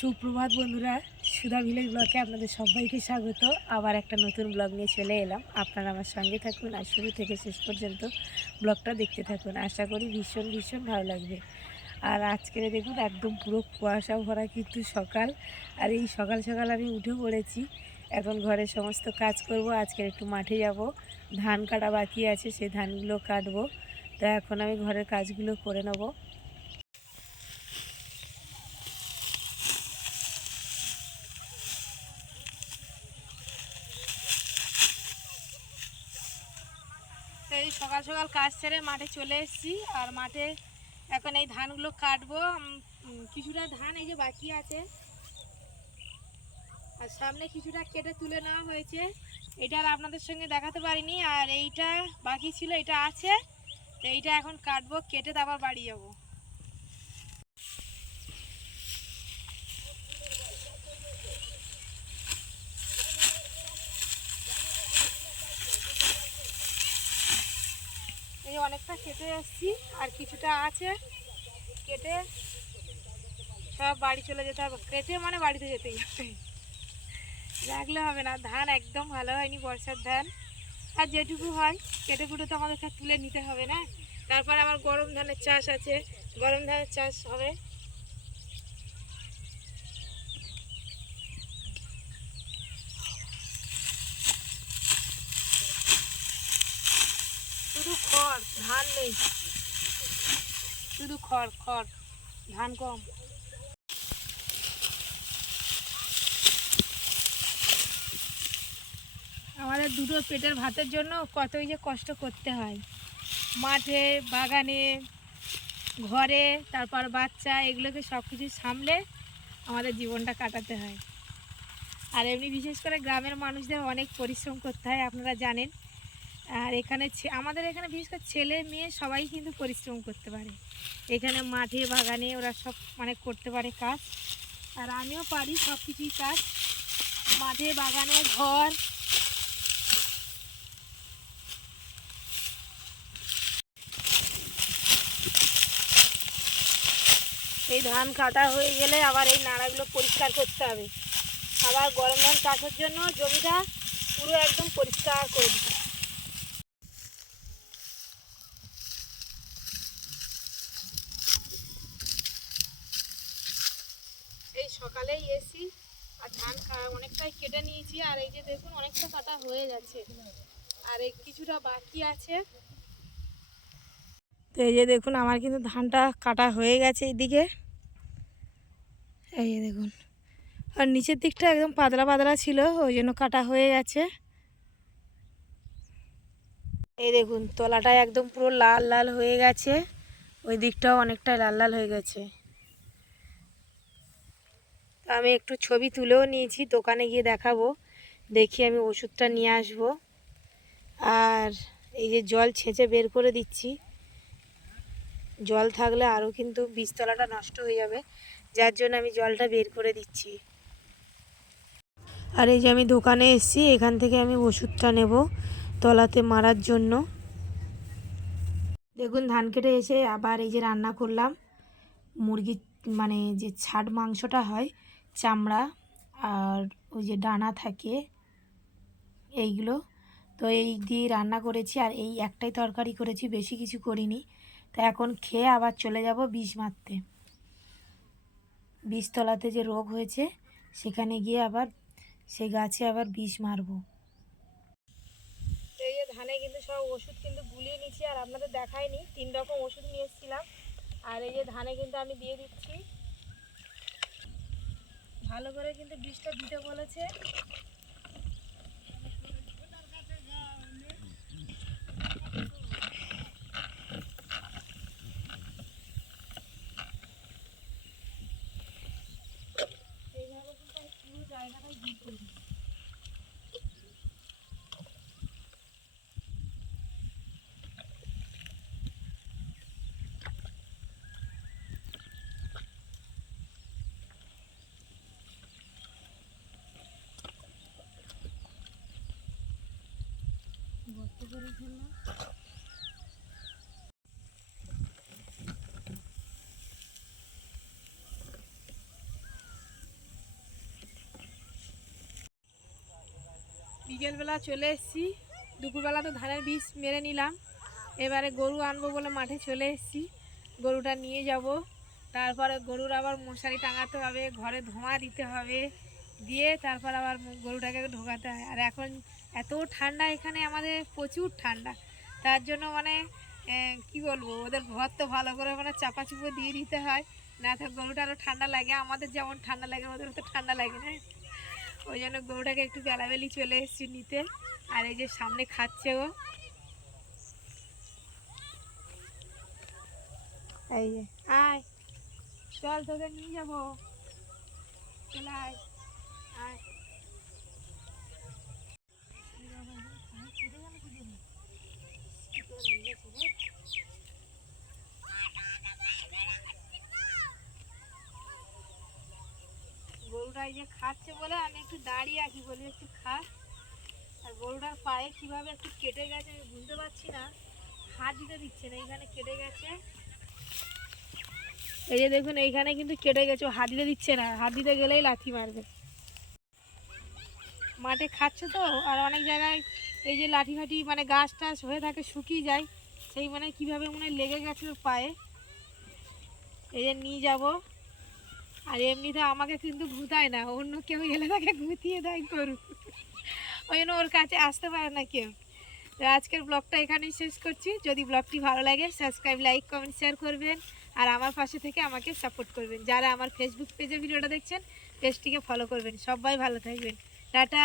সুপ্রভাত বন্ধুরা, সুধা ভিলেজ ব্লগে আপনাদের সবাইকে স্বাগত। আবার একটা নতুন ব্লগ নিয়ে চলে এলাম। আপনারা আমার সঙ্গে থাকুন আর শুরু থেকে শেষ পর্যন্ত ব্লগটা দেখতে থাকুন। আশা করি ভীষণ ভীষণ ভালো লাগবে। আর আজকে দেখুন, একদম পুরো কুয়াশা ভরা কিন্তু সকাল। আর এই সকাল সকাল আমি উঠে পড়েছি। এখন ঘরের সমস্ত কাজ করব। আজকে একটু মাঠে যাব। ধান কাটা বাকি আছে সেই ধানগুলো কাটবো। তো এখন আমি ঘরের কাজগুলো করে নেব। সকাল সকাল কাজ সেরে মাঠে চলে এসেছি আর মাঠে এখন এই ধানগুলো কাটবো। কিছুটা ধান এই যে বাকি আছে। আর সামনে কিছুটা কেটে তুলে নেওয়া হয়েছে। এটা আর আপনাদের সঙ্গে দেখাতে পারিনি। আর এইটা বাকি ছিল, এটা আছে। এইটা এখন কাটবো, কেটে তারপর বাড়ি যাব। এই অনেকটা কেটে এসছি, আর কিছুটা আছে কেটে। সব বাড়ি চলে যেতে হবে। কেটে মানে বাড়িতে যেতেই হবে। রাখলে হবে না। ধান একদম ভালো হয়নি, বর্ষার ধান। আর যেটুকু হয়, কেটে কুটে তো আমাদের তুলে নিতে হবে না। তারপর আমার গরম ধানের চাষ আছে। গরম ধানের চাষ হবে শুধু খড়, ধান নেই। শুধু খড় খড়, ধান কম। আমাদের দুটো পেটের ভাতের জন্য কতই যে কষ্ট করতে হয়। মাঠে, বাগানে, ঘরে, তারপর বাচ্চা, এগুলোকে সব কিছু সামলে আমাদের জীবনটা কাটাতে হয়। আর এমনি বিশেষ করে গ্রামের মানুষদের অনেক পরিশ্রম করতে হয়, আপনারা জানেন। আর এখানে আমাদের এখানে বিশেষ করে ছেলে মেয়ে সবাই কিন্তু পরিশ্রম করতে পারে। এখানে মাঠে বাগানে ওরা সব মানে করতে পারে কাজ। আর আমিও পারি সব কিছুই কাজ। মাঠে বাগানে ঘর। এই ধান কাটা হয়ে গেলে আবার এই নাড়াগুলো পরিষ্কার করতে হবে। আবার গরম ধান চাষের জন্য জমিটা পুরো একদম পরিষ্কার করে দিতে হবে। এই সকালেই এসি আর ধান অনেকটাই কেটে নিয়েছি। আর এই যে দেখুন, অনেকটা কাটা হয়ে যাচ্ছে। আর এই কিছুটা বাকি আছে। তো এই যে দেখুন, আমার কিন্তু ধানটা কাটা হয়ে গেছে এইদিকে। এই যে দেখুন। আর নিচের দিকটা একদম পাতলা পাতলা ছিল, ওই জন্য কাটা হয়ে গেছে। এই দেখুন, তলাটা একদম পুরো লাল লাল হয়ে গেছে। ওই দিকটাও অনেকটা লাল লাল হয়ে গেছে। আমি একটু ছবি তুলেও নিয়েছি, দোকানে গিয়ে দেখাবো। দেখি আমি ওষুধটা নিয়ে আসব। আর এই যে জল ছেঁচে বের করে দিচ্ছি। জল থাকলে আরও কিন্তু বীজতলাটা নষ্ট হয়ে যাবে, যার জন্য আমি জলটা বের করে দিচ্ছি। আর এই যে আমি দোকানে এসেছি, এখান থেকে আমি ওষুধটা নেব তলাতে মারার জন্য। দেখুন, ধান কেটে এসে আবার এই যে রান্না করলাম। মুরগির মানে যে ছাট মাংসটা হয় চামড়া আর ওই যে ডানা থাকে, এইগুলো। তো এই দিয়ে রান্না করেছি আর এই একটাই তরকারি করেছি, বেশি কিছু করিনি। তো এখন খেয়ে আবার চলে যাব বিষ মারতে। বিষতলাতে যে রোগ হয়েছে, সেখানে গিয়ে আবার সেই গাছে আবার বিষ মারবো। এই যে ধানে কিন্তু সব ওষুধ কিন্তু গুলিয়ে নিচ্ছি, আর আপনাদের দেখায়নি তিন রকম ওষুধ নিয়ে এসেছিলাম। আর এই যে ধানে কিন্তু আমি দিয়ে দিচ্ছি। ভালো করে কিন্তু বীজটা দিতে বলেছে। বিকেলবেলা চলে এসেছি। দুপুরবেলা তো ধানের বীজ মেরে নিলাম। এবারে গরু আনব বলে মাঠে চলে এসেছি। গরুটা নিয়ে যাব। তারপরে গরুর আবার মশারি টাঙাতে হবে, ঘরে ধোঁয়া দিতে হবে। দিয়ে তারপর আবার গরুটাকে ঢোকাতে হয়। আর এখন এত ঠান্ডা এখানে আমাদের প্রচুর ঠান্ডা। তার জন্য মানে কি বলব ওদের ঘর তো ভালো করে মানে চাপা চুপো দিয়ে দিতে হয়। না তো গরুটা আরও ঠান্ডা লাগে আমাদের যেমন ঠান্ডা লাগে ওদের তো ঠান্ডা লাগে না। ওই জন্য গরুটাকে একটু বেলাবেলি চলে এসেছি নিতে। আর এই যে সামনে খাচ্ছে ও। এই যে। আয় চল তোকে নিয়ে যাব। চলে আয়। গরুটা এই যে খাচ্ছে বলে আমি একটু দাঁড়িয়ে আছি বলি, একটু খা। আর গরুটার পায়ে কীভাবে একটু কেটে গেছে আমি বুঝতে পারছি না। হাত দিতে দিচ্ছে না, এইখানে কেটে গেছে। এই যে দেখুন, এইখানে কিন্তু কেটে গেছে হাত দিতে দিচ্ছে না। হাত দিতে গেলেই লাথি মারবে। মাঠে খাচ্ছে তো, আর অনেক জায়গায় এই যে লাঠি ফাঠি মানে গাছ টাছ হয়ে থাকে, শুকিয়ে যায়, সেই মানে কীভাবে মনে লেগে গেছে পায়ে। এই যে নিয়ে যাব। আর এমনিতে আমাকে কিন্তু ঘুতায় না, অন্য কেউ এলে তাকে ঘুতিয়ে দেয় করুক ওই জন্য ওর কাছে আসতে পারে না কেউ। আজকের ব্লগটা এখানেই শেষ করছি। যদি ব্লগটি ভালো লাগে, সাবস্ক্রাইব, লাইক, কমেন্ট, শেয়ার করবেন। আর আমার পাশে থেকে আমাকে সাপোর্ট করবেন। যারা আমার ফেসবুক পেজে ভিডিওটা দেখছেন পেজটিকে ফলো করবেন। সবাই ভালো থাকবেন। টাটা।